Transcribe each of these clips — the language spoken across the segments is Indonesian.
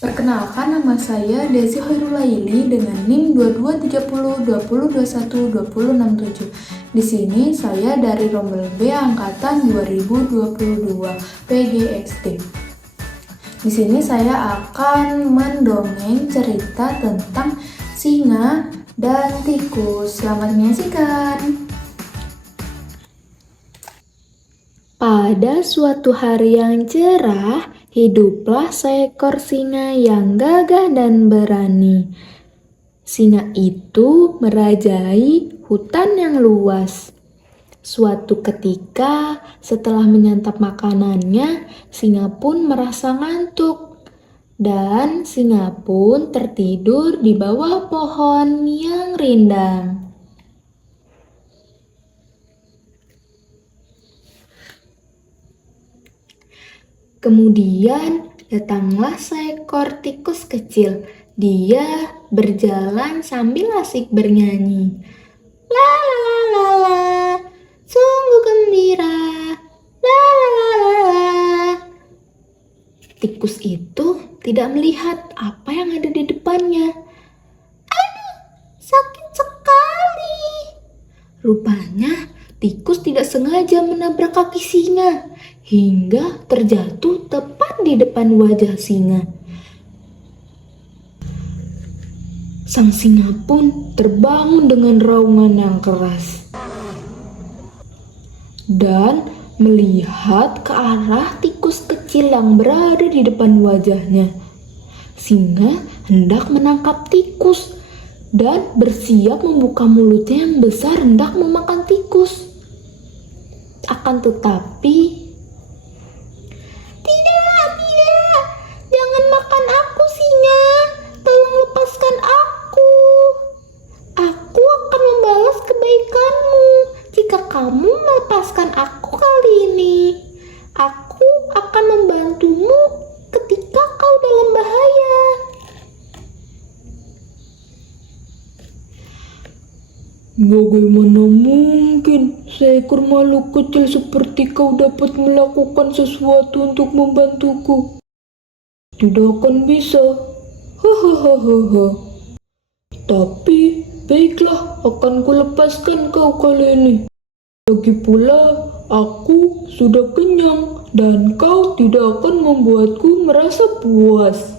Perkenalkan, nama saya Desi Hoirulaili dengan NIM 223020212067. Di sini saya dari Rombel B angkatan 2022 PGXD. Di sini saya akan mendongeng cerita tentang singa dan tikus. Selamat menyaksikan. Pada suatu hari yang cerah, hiduplah seekor singa yang gagah dan berani. Singa itu merajai hutan yang luas. Suatu ketika, setelah menyantap makanannya, singa pun merasa ngantuk. Dan singa pun tertidur di bawah pohon yang rindang. Kemudian datanglah seekor tikus kecil. Dia berjalan sambil asik bernyanyi. La la la la la, sungguh gembira. La la la la la. Tikus itu tidak melihat apa yang ada di depannya. Aduh, sakit sekali. Rupanya tikus tidak sengaja menabrak kaki singa hingga terjatuh tepat di depan wajah singa. Sang singa pun terbangun dengan raungan yang keras dan melihat ke arah tikus kecil yang berada di depan wajahnya. Singa hendak menangkap tikus dan bersiap membuka mulutnya yang besar hendak memakan tikus. Akan tetapi, tidak, jangan makan aku singa, tolong lepaskan aku. Aku akan membalas kebaikanmu jika kamu melepaskan aku kali ini. Aku akan membantumu ketika kau dalam bahaya. Bagaimana mungkin seekor makhluk kecil seperti kau dapat melakukan sesuatu untuk membantuku? Tidak akan bisa. Hahaha. Tapi baiklah, akan kulepaskan kau kali ini. Lagi pula, aku sudah kenyang dan kau tidak akan membuatku merasa puas.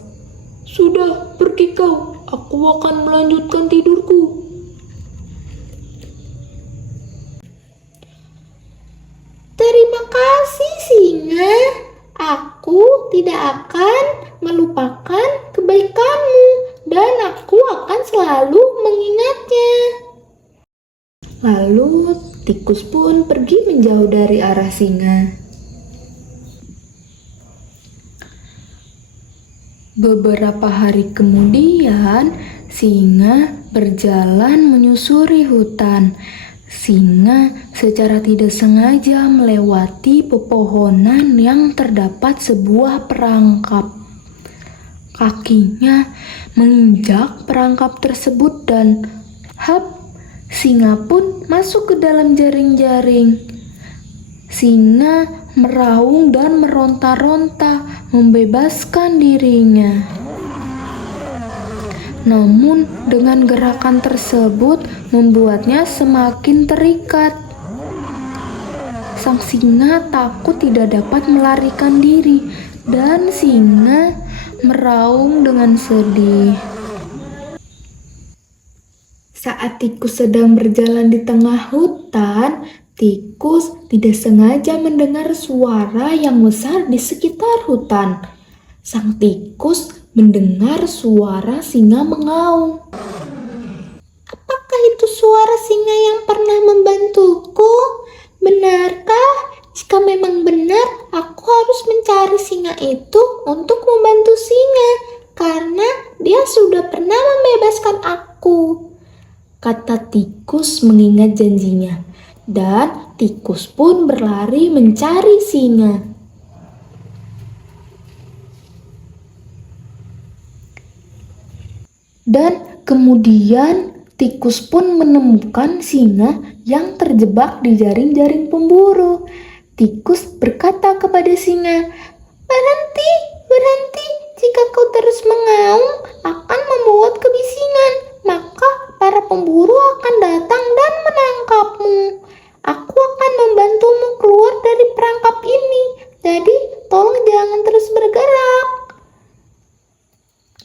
Sudah, pergi kau. Aku akan melanjutkan tidurku. Terima kasih singa, aku tidak akan melupakan kebaikanmu dan aku akan selalu mengingatnya. Lalu tikus pun pergi menjauh dari arah singa. Beberapa hari kemudian, singa berjalan menyusuri hutan. Singa secara tidak sengaja melewati pepohonan yang terdapat sebuah perangkap. Kakinya menginjak perangkap tersebut dan singa pun masuk ke dalam jaring-jaring. Singa meraung dan meronta-ronta membebaskan dirinya. Namun dengan gerakan tersebut membuatnya semakin terikat. Sang singa takut tidak dapat melarikan diri dan singa meraung dengan sedih. Saat tikus sedang berjalan di tengah hutan, tikus tidak sengaja mendengar suara yang besar di sekitar hutan. Sang tikus mendengar suara singa mengaum. Apakah itu suara singa yang pernah membantuku? Benarkah? Jika memang benar, aku harus mencari singa itu untuk membantu singa, karena dia sudah pernah membebaskan aku. Kata tikus mengingat janjinya, dan tikus pun berlari mencari singa. Dan kemudian tikus pun menemukan singa yang terjebak di jaring-jaring pemburu. Tikus berkata kepada singa, berhenti, jika kau terus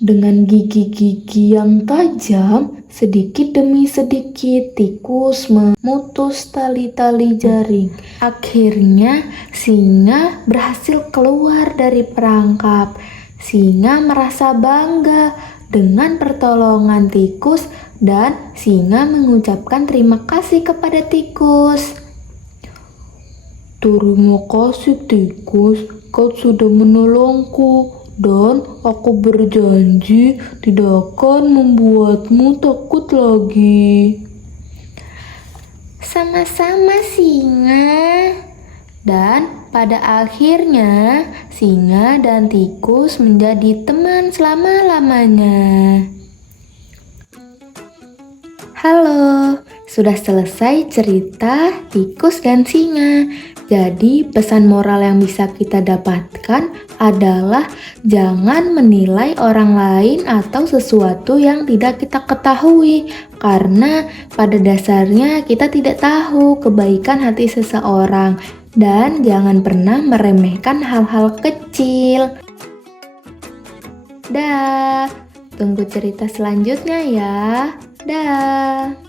Dengan gigi-gigi yang tajam, sedikit demi sedikit tikus memutus tali-tali jaring. Akhirnya, singa berhasil keluar dari perangkap. Singa merasa bangga dengan pertolongan tikus dan singa mengucapkan terima kasih kepada tikus. Terima kasih tikus, kau sudah menolongku dan aku berjanji tidak akan membuatmu takut lagi. Sama-sama singa. Dan pada akhirnya singa dan tikus menjadi teman selama-lamanya. Halo, sudah selesai cerita tikus dan singa. Jadi pesan moral yang bisa kita dapatkan adalah jangan menilai orang lain atau sesuatu yang tidak kita ketahui, karena pada dasarnya kita tidak tahu kebaikan hati seseorang, dan jangan pernah meremehkan hal-hal kecil. Dah, tunggu cerita selanjutnya ya. Dah.